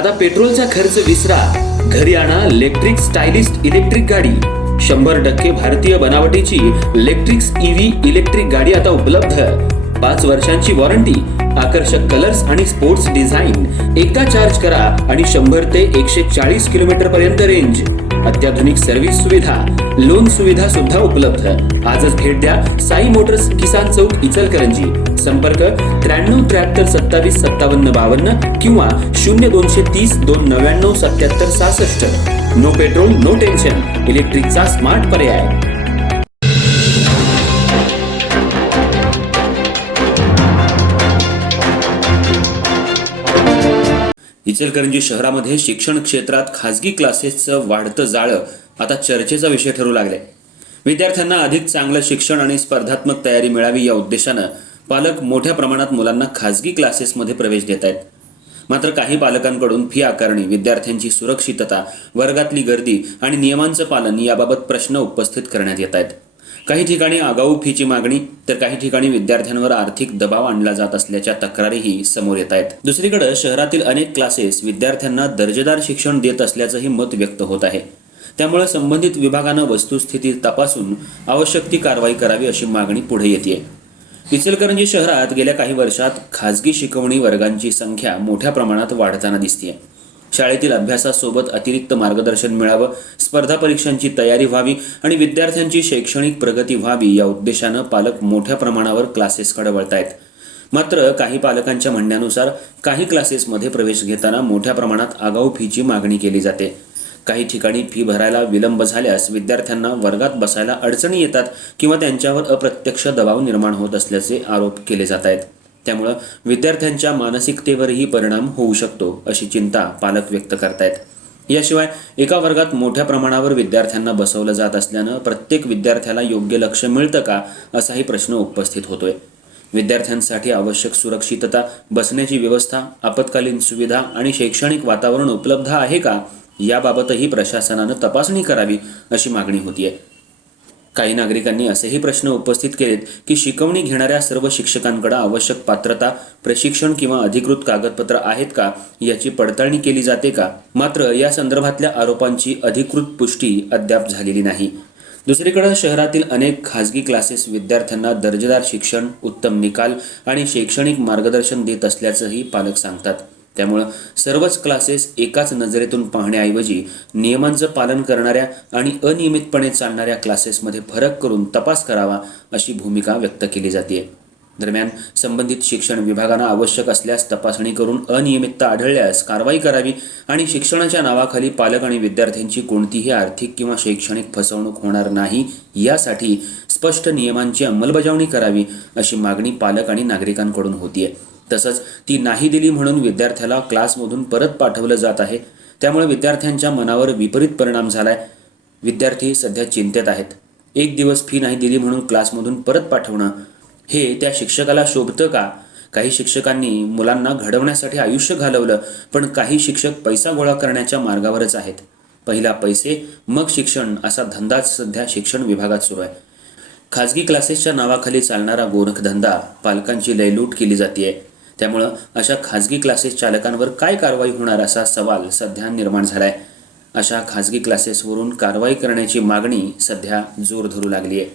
आता पेट्रोलचा खर्च विसरा, घरी आणा इलेक्ट्रिक स्टायलिस्ट इलेक्ट्रिक गाडी। 100% भारतीय बनावटीची इलेक्ट्रिक्स ईव्ही इलेक्ट्रिक गाडी आता उपलब्ध। 5 वर्षांची वॉरंटी, आकर्षक कलर्स आणि स्पोर्ट्स डिझाइन। एकदा चार्ज करा आणि 100 ते 140 किलोमीटर पर्यंत रेंज। अत्याधुनिक सर्व्हिस सुविधा, लोन सुविधा सुद्धा उपलब्ध। आजच भेट द्या साई मोटर्स, किसान चौक, इचलकरंजी। संपर्क 93 73 27 57 52 किंवा 0230 299 77 66। नो पेट्रोल नो टेन्शन, इलेक्ट्रिकचा स्मार्ट पर्याय। इचलकरंजी शहरामध्ये शिक्षण क्षेत्रात खासगी क्लासेसचं वाढतं जाळं आता चर्चेचा विषय ठरू लागले। विद्यार्थ्यांना अधिक चांगलं शिक्षण आणि स्पर्धात्मक तयारी मिळावी या उद्देशानं पालक मोठ्या प्रमाणात मुलांना खासगी क्लासेसमध्ये प्रवेश देत आहेत। मात्र काही पालकांकडून फी आकारणी, विद्यार्थ्यांची सुरक्षितता, वर्गातली गर्दी आणि नियमांचं पालन याबाबत प्रश्न उपस्थित करण्यात येत आहेत। काही ठिकाणी आगाऊ फीची मागणी तर काही ठिकाणी विद्यार्थ्यांवर आर्थिक दबाव आणला जात असल्याच्या तक्रारीही समोर येत आहेत। दुसरीकडे शहरातील अनेक क्लासेस विद्यार्थ्यांना दर्जेदार शिक्षण देत असल्याचंही मत व्यक्त होत आहे। त्यामुळे संबंधित विभागानं वस्तुस्थिती तपासून आवश्यक ती कारवाई करावी अशी मागणी पुढे येते। इचलकरंजी शहरात गेल्या काही वर्षात खासगी शिकवणी वर्गांची संख्या मोठ्या प्रमाणात वाढताना दिसते। शाळेतील अभ्यासासोबत अतिरिक्त मार्गदर्शन मिळावं, स्पर्धा परीक्षांची तयारी व्हावी आणि विद्यार्थ्यांची शैक्षणिक प्रगती व्हावी या उद्देशानं पालक मोठ्या प्रमाणावर क्लासेसकडे वळतायत। मात्र काही पालकांच्या म्हणण्यानुसार काही क्लासेसमध्ये प्रवेश घेताना मोठ्या प्रमाणात आगाऊ फीची मागणी केली जाते। काही ठिकाणी फी भरायला विलंब झाल्यास विद्यार्थ्यांना वर्गात बसायला अडचणी येतात किंवा त्यांच्यावर अप्रत्यक्ष दबाव निर्माण होत असल्याचे आरोप केले जात आहेत। त्यामुळे विद्यार्थ्यांच्या मानसिकतेवरही परिणाम होऊ शकतो अशी चिंता पालक व्यक्त करतायत। याशिवाय एका वर्गात मोठ्या प्रमाणावर विद्यार्थ्यांना बसवलं जात असल्यानं प्रत्येक विद्यार्थ्याला योग्य लक्ष मिळतं का असाही प्रश्न उपस्थित होतोय। विद्यार्थ्यांसाठी आवश्यक सुरक्षितता, बसण्याची व्यवस्था, आपत्कालीन सुविधा आणि शैक्षणिक वातावरण उपलब्ध आहे का याबाबतही प्रशासनानं तपासणी करावी अशी मागणी होतीये। काही नागरिकांनी असेही प्रश्न उपस्थित केलेत की शिकवणी घेणाऱ्या सर्व शिक्षकांकडे आवश्यक पात्रता, प्रशिक्षण किंवा अधिकृत कागदपत्र आहेत का याची पडताळणी केली जाते का? मात्र या संदर्भातल्या आरोपांची अधिकृत पुष्टी अद्याप झालेली नाही। दुसरीकडे शहरातील अनेक खासगी क्लासेस विद्यार्थ्यांना दर्जेदार शिक्षण, उत्तम निकाल आणि शैक्षणिक मार्गदर्शन देत असल्याचंही पालक सांगतात। त्यामुळे सर्वच क्लासेस एकाच नजरेतून पाहण्याऐवजी नियमांचं पालन करणाऱ्या आणि अनियमितपणे चालणाऱ्या क्लासेसमध्ये फरक करून तपास करावा अशी भूमिका व्यक्त केली जाते। दरम्यान संबंधित शिक्षण विभागानं आवश्यक असल्यास तपासणी करून अनियमितता आढळल्यास कारवाई करावी आणि शिक्षणाच्या नावाखाली पालक आणि विद्यार्थ्यांची कोणतीही आर्थिक किंवा शैक्षणिक फसवणूक होणार नाही यासाठी स्पष्ट नियमांची अंमलबजावणी करावी अशी मागणी पालक आणि नागरिकांकडून होतीये। तसंच ती नाही दिली म्हणून विद्यार्थ्याला क्लासमधून परत पाठवलं जात आहे। त्यामुळे विद्यार्थ्यांच्या मनावर विपरीत परिणाम झालाय। विद्यार्थी सध्या चिंतेत आहेत। एक दिवस फी नाही दिली म्हणून क्लासमधून परत पाठवणं हे त्या शिक्षकाला शोभतं का? काही शिक्षकांनी मुलांना घडवण्यासाठी आयुष्य घालवलं, पण काही शिक्षक पैसा गोळा करण्याच्या मार्गावरच आहेत। पहिला पैसे मग शिक्षण असा धंदाच सध्या शिक्षण विभागात सुरू आहे। खाजगी क्लासेसच्या नावाखाली चालणारा गोरखधंदा, पालकांची लयलूट केली जाते। त्यामुळे अशा खाजगी क्लासेस चालकांवर काय कारवाई होणार असा सवाल सध्या निर्माण झालाय। अशा खाजगी क्लासेसवरून कारवाई करण्याची मागणी सध्या जोर धरू लागली आहे।